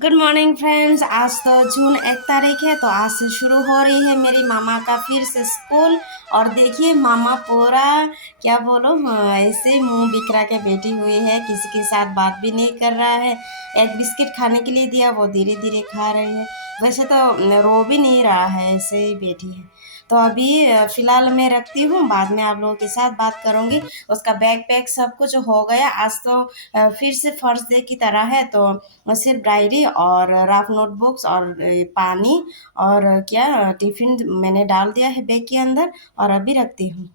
Good morning friends. आज तो जून 1 तारीख है, तो आज से शुरू हो रही है मेरी मामा का फिर से स्कूल। और देखिए मामा पूरा क्या बोलो, ऐसे मुंह बिखरा के बैठी हुई है, किसी के साथ बात भी नहीं कर रहा है। एक बिस्किट खाने के लिए दिया, वो धीरे धीरे खा रही है। वैसे तो रो भी नहीं रहा है, ऐसे ही बैठी है। तो अभी फिलहाल मैं रखती हूँ, बाद में आप लोगों के साथ बात करूँगी। उसका बैग पैक सब कुछ हो गया। आज तो फिर से फर्स्ट डे की तरह है, तो सिर्फ डायरी और रफ नोटबुक्स और पानी और क्या टिफिन मैंने डाल दिया है बैग के अंदर, और अभी रखती हूँ।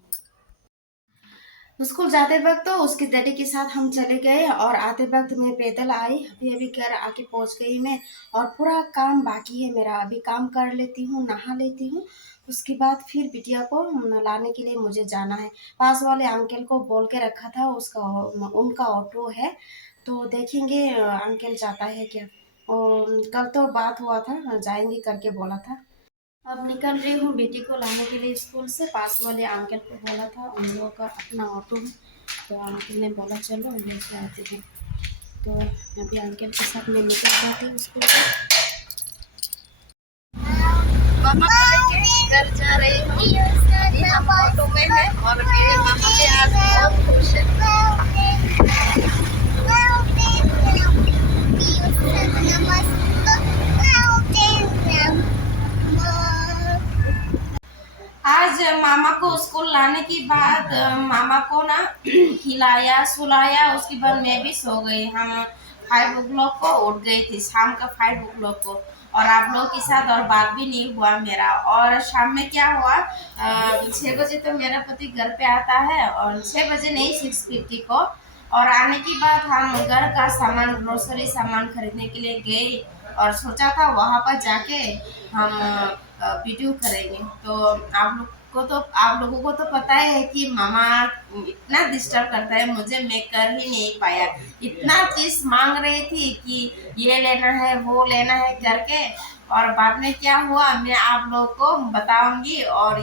स्कूल जाते वक्त तो उसके डैडी के साथ हम चले गए, और आते वक्त मैं पैदल आई। अभी अभी घर आके पहुंच गई मैं, और पूरा काम बाकी है मेरा। अभी काम कर लेती हूँ, नहा लेती हूँ। उसके बाद फिर बिटिया को लाने के लिए मुझे जाना है। पास वाले अंकल को बोल के रखा था, उसका उनका ऑटो है, तो देखेंगे अंकल जाता है क्या। और कल तो बात हुआ था, जाएंगे करके बोला था। अब निकल रही हूँ बेटी को लाने के लिए स्कूल से। पास वाले अंकल को बोला था, उन लोगों का अपना ऑटो है, तो अंकल ने बोला चलो लेके आते हैं। तो अभी अंकल के साथ मैं निकल जाती हूँ स्कूल से। मामा को लेके घर जा रही हूँ। ये हम ऑटो में है, और मेरे मामा भी आज बहुत खुश है। आज मामा को स्कूल लाने के बाद मामा को ना खिलाया सुलाया, उसके बाद मैं भी सो गई। हम 5 o'clock को उठ गई थी, शाम का 5 o'clock को। और आप लोगों के साथ और बात भी नहीं हुआ मेरा। और शाम में क्या हुआ, 6 बजे तो मेरा पति घर पे आता है, और 6 बजे नहीं, 6:50 को। और आने के बाद हम घर का सामान, ग्रोसरी सामान खरीदने के लिए गए, और सोचा था वहां पर जाके हम वीडियो करेंगे। तो आप लोगों को तो पता है कि मामा इतना डिस्टर्ब करता है मुझे, मैं कर ही नहीं पाया। इतना चीज मांग रही थी कि ये लेना है वो लेना है करके। और बाद में क्या हुआ मैं आप लोगों को बताऊंगी। और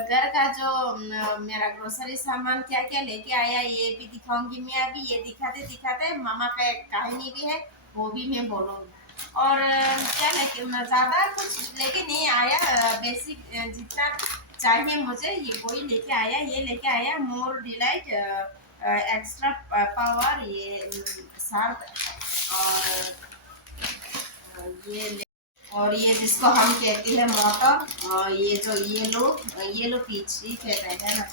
घर का जो मेरा ग्रोसरी सामान क्या क्या लेके आया ये भी दिखाऊंगी मैं। अभी ये दिखाते दिखाते मामा का एक कहानी भी है, वो भी मैं बोलूंगी। और क्या लेके, मैं ज्यादा कुछ लेके नहीं आया, बेसिक जितना चाहिए मुझे ये वही लेके आया। ये लेके आया मोर डिलाइट एक्स्ट्रा पावर, ये साल्ट। और ये और ये जिसको हम कहते हैं मोटर, और ये जो ये लो पीच ही कहते हैं ना।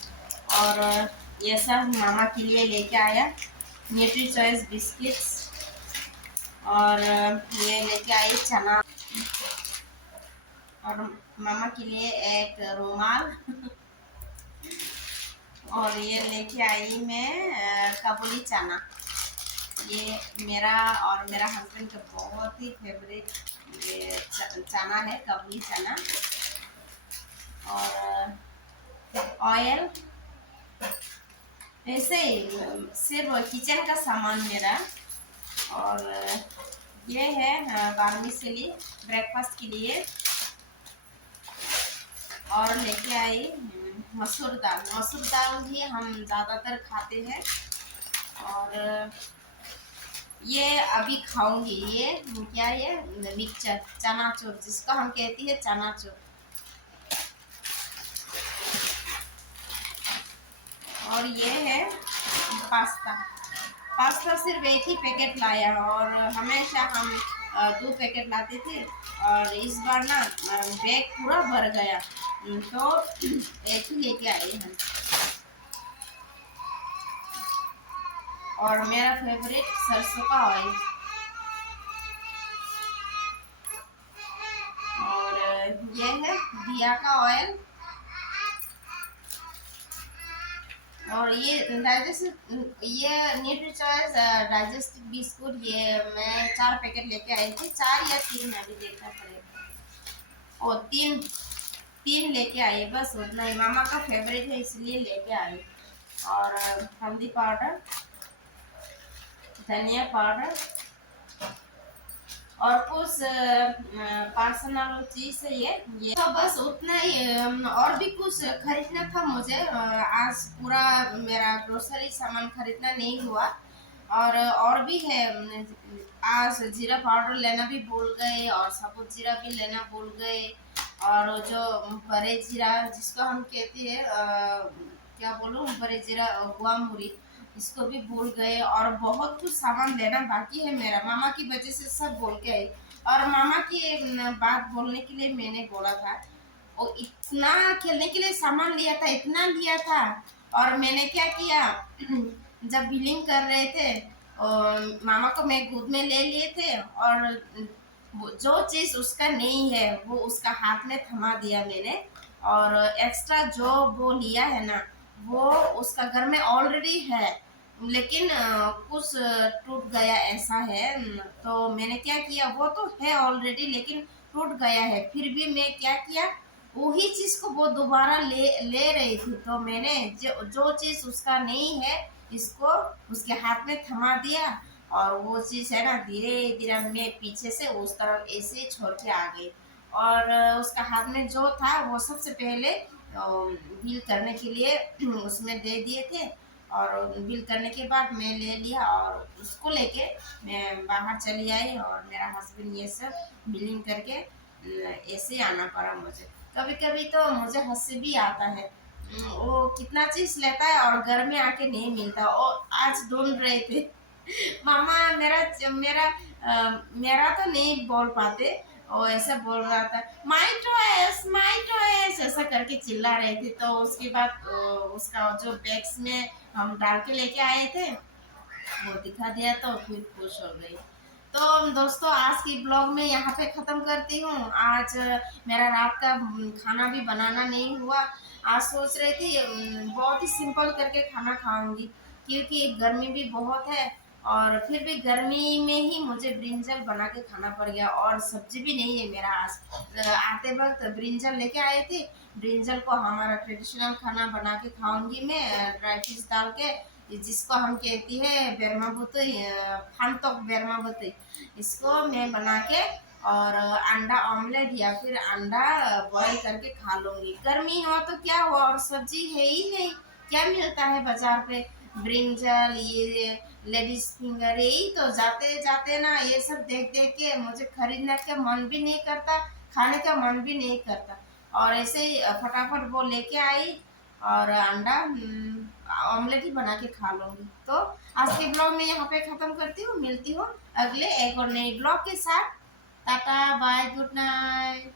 और ये सब मामा के लिए लेके आया, न्यूट्री चॉइस बिस्किट्स। और ये लेके आई चना। और मामा के लिए एक रुमाल। और ये लेके आई मैं काबुली चना। ये मेरा और मेरा हस्बैंड का बहुत ही फेवरेट ये चना है, काबुली चना। और ऑयल, ऐसे ही सिर्फ किचन का सामान मेरा। और ये है बारमिसली ब्रेकफास्ट के लिए। और लेके आई मसूर दाल। मसूर दाल ही हम ज़्यादातर खाते हैं। और ये अभी खाऊंगी। ये क्या, ये मिक्सचर चनाचूर जिसका हम कहती है चनाचूर। और ये है पास्ता। पास्ता सिर्फ एक ही पैकेट लाया, और हमेशा हम 2 पैकेट लाते थे। और इस बार ना बैग पूरा भर गया, तो एक ही लेके आए हैं। और मेरा फेवरेट सरसों का ऑयल। और ये है दिया का ऑयल। और ये ये न्यूट्री चॉइस डाइजेस्टिव बिस्कुट, ये मैं 4 पैकेट लेके आई थी, 4 या 3 अभी देखना पड़ेगा। और तीन तीन लेके आई, बस उतना ही। मामा का फेवरेट है इसलिए लेके आई। और हल्दी पाउडर, धनिया पाउडर, और कुछ पर्सनल चीज है ये तो बस उतना ही। और भी कुछ खरीदना था मुझे। आज पूरा मेरा ग्रोसरी सामान खरीदना नहीं हुआ। और भी है आज जीरा पाउडर लेना भी भूल गए और साबुत जीरा भी लेना भूल गए, और जो बड़े जीरा जिसको हम कहते हैं क्या बोलूँ, बड़े जीरा हुआ मुरी, इसको भी भूल गए। और बहुत कुछ सामान लेना बाकी है मेरा, मामा की वजह से सब बोल के आई। और मामा की एक बात बोलने के लिए मैंने बोला था, वो इतना खेलने के लिए सामान लिया था, इतना लिया था। और मैंने क्या किया, जब बिलिंग कर रहे थे और मामा को मैं गोद में ले लिए थे, और जो चीज उसका नहीं है वो उसका हाथ में थमा दिया मैंने। और एक्स्ट्रा जो वो लिया है ना, वो उसका घर में ऑलरेडी है, लेकिन कुछ टूट गया ऐसा है। तो मैंने क्या किया, वो तो है ऑलरेडी लेकिन टूट गया है, फिर भी मैं क्या किया, वही चीज को वो दोबारा ले ले रही थी। तो मैंने जो चीज उसका नहीं है, इसको उसके हाथ में थमा दिया। और वो चीज है ना, धीरे धीरे मैं पीछे से उस तरफ ऐसे ही छोड़ के आ गई। और उसका हाथ में जो था वो सबसे पहले बिल करने के लिए उसमें दे दिए थे। और बिल करने के बाद मैं ले लिया और उसको लेके मैं बाहर चली आई, और मेरा हस्बैंड ये सब बिलिंग करके ऐसे आना पड़ा मुझे। कभी कभी तो मुझे हंसी भी आता है, वो कितना चीज लेता है और घर में आके नहीं मिलता। और आज ढूंढ रहे थे मामा, मेरा मेरा तो नहीं बोल पाते, वो ऐसा बोल रहा था, माई टॉयस ऐसा करके चिल्ला रहे थे। तो उसके बाद उसका जो बैग्स में हम डाल के लेके आए थे वो दिखा दिया, तो फिर खुश हो गई। तो दोस्तों, आज की ब्लॉग में यहाँ पे ख़त्म करती हूँ। आज मेरा रात का खाना भी बनाना नहीं हुआ। आज सोच रही थी बहुत ही सिंपल करके खाना खाऊंगी, क्योंकि गर्मी भी बहुत है। और फिर भी गर्मी में ही मुझे ब्रिंजल बना के खाना पड़ गया, और सब्जी भी नहीं है मेरा आज। आते वक्त ब्रिंजल लेके आए थे, ब्रिंजल को हमारा ट्रेडिशनल खाना बना के खाऊंगी मैं, ड्राई फिश डाल के, जिसको हम कहती है बेरमा बुतई, फानतोक बेरमा बुतई। इसको मैं बना के और अंडा ऑमलेट या फिर अंडा बॉईल करके खा लूंगी। गर्मी हो तो क्या हुआ, और सब्जी है ही नहीं, क्या मिलता है बाजार पे, ब्रिंजल, ये लेडीज फिंगर, यही तो। जाते जाते ना ये सब देख देख के मुझे खरीदने का मन भी नहीं करता, खाने का मन भी नहीं करता। और ऐसे ही फटाफट वो लेके आई और अंडा ऑमलेट ही बना के खा लूंगी। तो आज के ब्लॉग में यहाँ पे खत्म करती हूँ, मिलती हूँ अगले एक और नई ब्लॉग के साथ। Tata bye, good night.